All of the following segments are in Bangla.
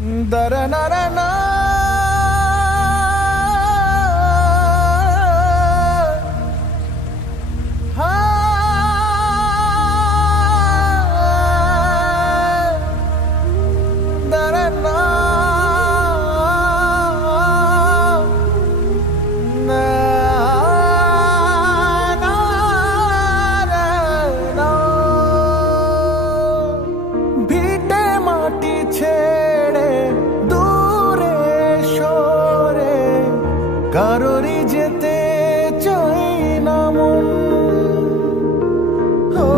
da da da da, da. কারোরই যেতে চাই না মন ও,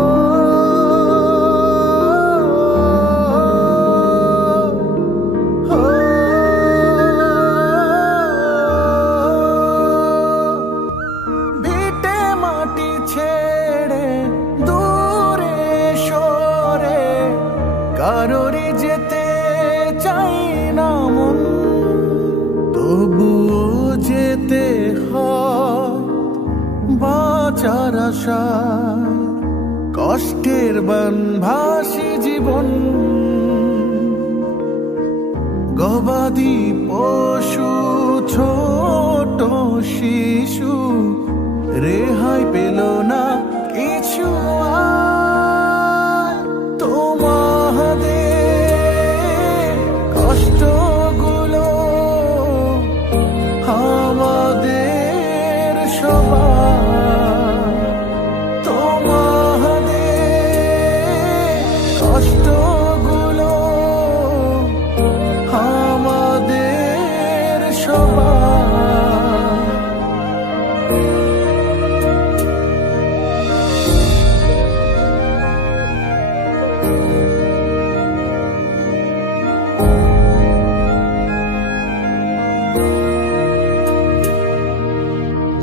বাঁচার আশায় কষ্টের বানভাসী জীবন। গবাদি পশু ছোট শিশু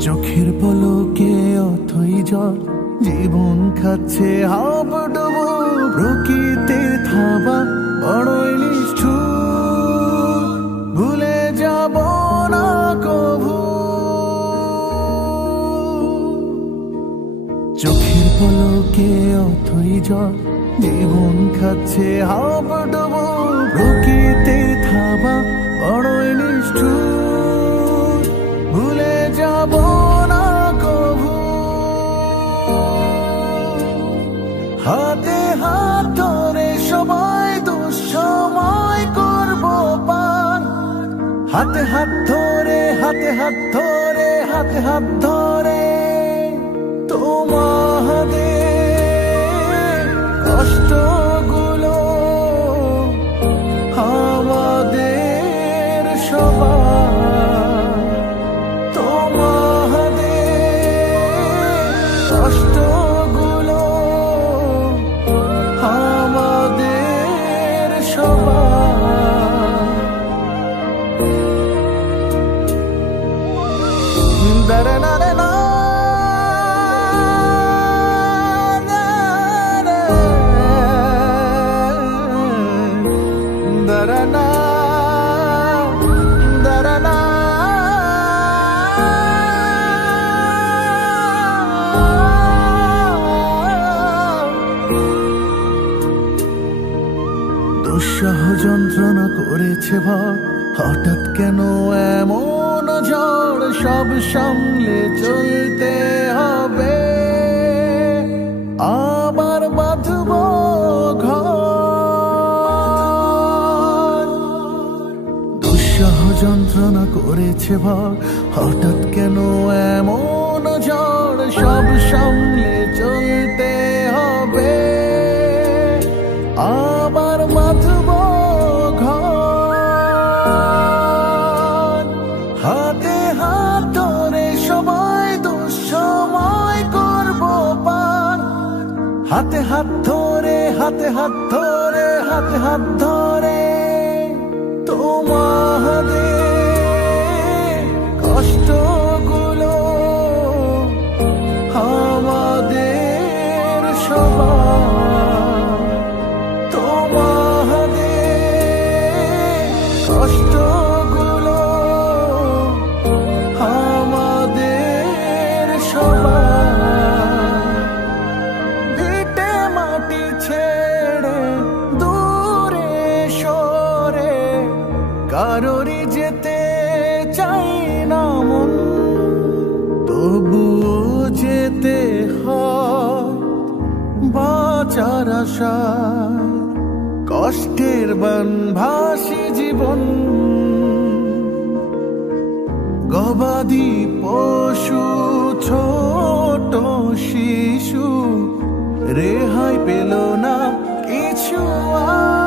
চোখের পলকে অথই জল। জীবন খাচ্ছে হাবডুবু প্রকৃতির থাবা। বড়ই নিষ্ঠুর, ভুলে যাব না কভু। চোখের পলকে অথই জল। জীবন খাচ্ছে হাবডুবু প্রকৃতির থাবা। বড়ই নিষ্ঠুর। হাতে হাত ধরে হাতে হাত ধরে হাতে হাত ধরে তোমাদের কষ্টগুলো দুঃসহ যন্ত্রণা করেছে ভর। হঠাৎ কেন এমন ঝড় সব সামলে চলতে হবে? আবার বাঁধব দুঃসহ যন্ত্রণা করেছে ভর। হঠাৎ কেন এমন ঝড় সব সামলে হাতে হাত ধরে হাতে হাত ধরে হাতে হাত ধরে তোমাদের কষ্টগুলো আমাদের সবার যেতে হয়। বাঁচার আশায়, কষ্টের বানভাসী জীবন। গবাদি পশু, ছোট শিশু, রেহাই পেল না কিছু আর।